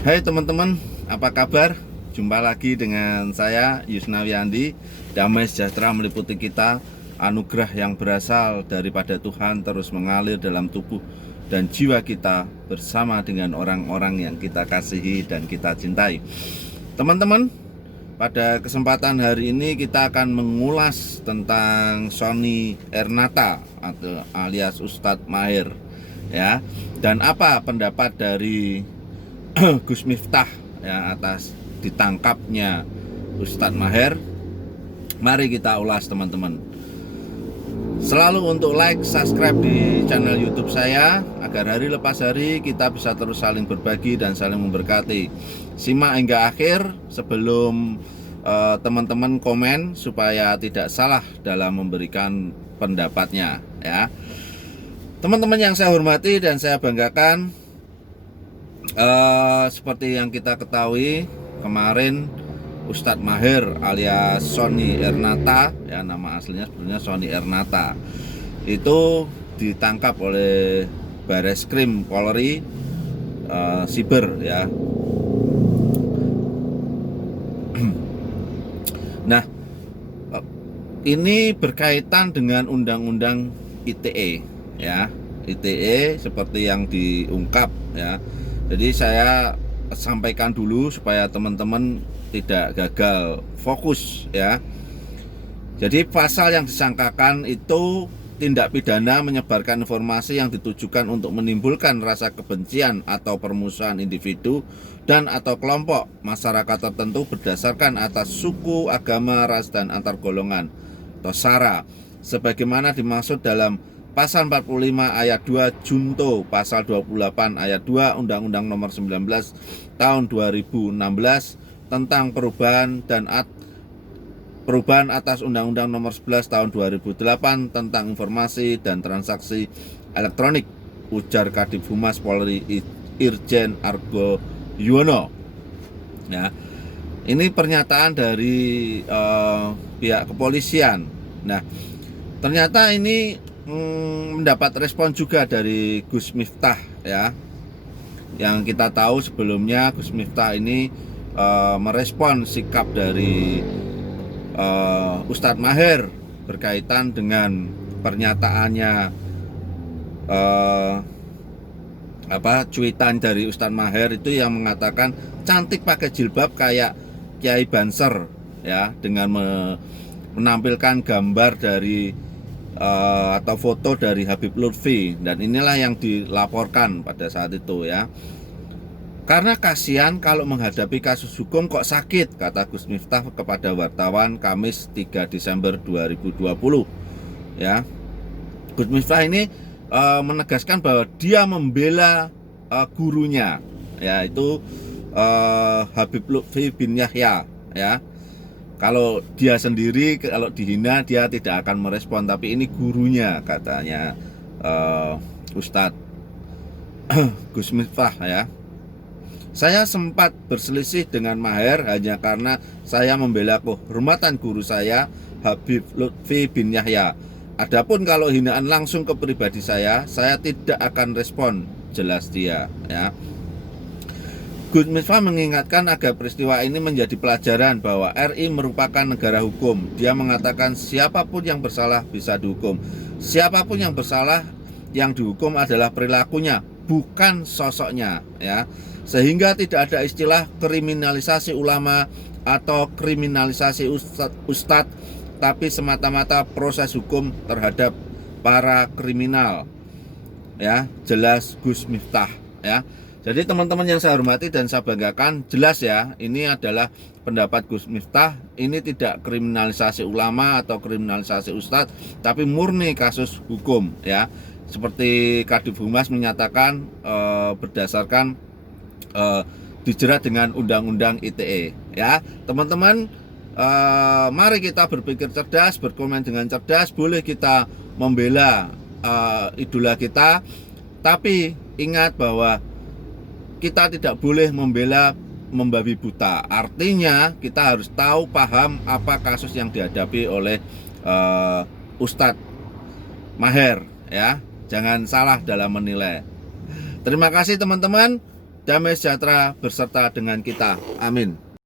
Hai teman-teman, apa kabar? Jumpa lagi dengan saya Yusnawi Andi. Damai sejahtera meliputi kita. Anugerah yang berasal daripada Tuhan terus mengalir dalam tubuh dan jiwa kita bersama dengan orang-orang yang kita kasihi dan kita cintai. Teman-teman, pada kesempatan hari ini kita akan mengulas tentang Sony Ernata atau alias Ustadz Maher, ya. Dan apa pendapat dari Gus Miftah ya atas ditangkapnya Ustadz Maher. Mari kita ulas teman-teman. Selalu untuk like, subscribe di channel YouTube saya agar hari lepas hari kita bisa terus saling berbagi dan saling memberkati. Simak hingga akhir sebelum teman-teman komen supaya tidak salah dalam memberikan pendapatnya ya. Teman-teman yang saya hormati dan saya banggakan, seperti yang kita ketahui kemarin Ustadz Maher alias Sony Ernata, ya nama aslinya sebenarnya Sony Ernata, itu ditangkap oleh Bareskrim Polri Siber ya. Nah, ini berkaitan dengan undang-undang ITE ya. ITE seperti yang diungkap ya. Jadi saya sampaikan dulu supaya teman-teman tidak gagal fokus ya. Jadi pasal yang disangkakan itu tindak pidana menyebarkan informasi yang ditujukan untuk menimbulkan rasa kebencian atau permusuhan individu dan atau kelompok masyarakat tertentu berdasarkan atas suku, agama, ras, dan antar golongan atau SARA sebagaimana dimaksud dalam Pasal 45 ayat 2 Junto Pasal 28 ayat 2 Undang-Undang Nomor 19 Tahun 2016 tentang perubahan atas Undang-Undang Nomor 11 Tahun 2008 tentang informasi dan transaksi elektronik, ujar Kadif Humas Polri Irjen Argo Yuwono. Ya, ini pernyataan dari pihak kepolisian. Nah, ternyata ini mendapat respon juga dari Gus Miftah ya. Yang kita tahu sebelumnya Gus Miftah ini merespon sikap dari Ustadz Maher berkaitan dengan pernyataannya cuitan dari Ustadz Maher itu yang mengatakan cantik pakai jilbab kayak Kiai Banser ya, dengan menampilkan gambar dari atau foto dari Habib Lutfi, dan inilah yang dilaporkan pada saat itu ya. Karena kasihan kalau menghadapi kasus hukum kok sakit, kata Gus Miftah kepada wartawan Kamis 3 Desember 2020 ya. Gus Miftah ini menegaskan bahwa dia membela gurunya yaitu Habib Lutfi bin Yahya ya. Kalau dia sendiri, kalau dihina dia tidak akan merespon, tapi ini gurunya katanya Ustadz Gus Miftah ya. Saya sempat berselisih dengan Maher hanya karena saya membela kehormatan guru saya Habib Lutfi bin Yahya. Adapun kalau hinaan langsung ke pribadi saya tidak akan respon, jelas dia ya. Gus Miftah mengingatkan agar peristiwa ini menjadi pelajaran bahwa RI merupakan negara hukum. Dia mengatakan siapapun yang bersalah bisa dihukum. Siapapun yang bersalah yang dihukum adalah perilakunya, bukan sosoknya ya. Sehingga tidak ada istilah kriminalisasi ulama atau kriminalisasi ustadz, tapi semata-mata proses hukum terhadap para kriminal ya, jelas Gus Miftah ya. Jadi teman-teman yang saya hormati dan saya banggakan, jelas ya, ini adalah pendapat Gus Miftah. Ini tidak kriminalisasi ulama atau kriminalisasi ustadz, tapi murni kasus hukum ya. Seperti Kadif Humas menyatakan berdasarkan dijerat dengan Undang-Undang ITE ya. Teman-teman, mari kita berpikir cerdas, berkomen dengan cerdas. Boleh kita membela idola kita, tapi ingat bahwa kita tidak boleh membela membabi buta. Artinya kita harus tahu, paham apa kasus yang dihadapi oleh Ustadz Maher ya. Jangan salah dalam menilai. Terima kasih teman-teman, damai sejahtera berserta dengan kita. Amin.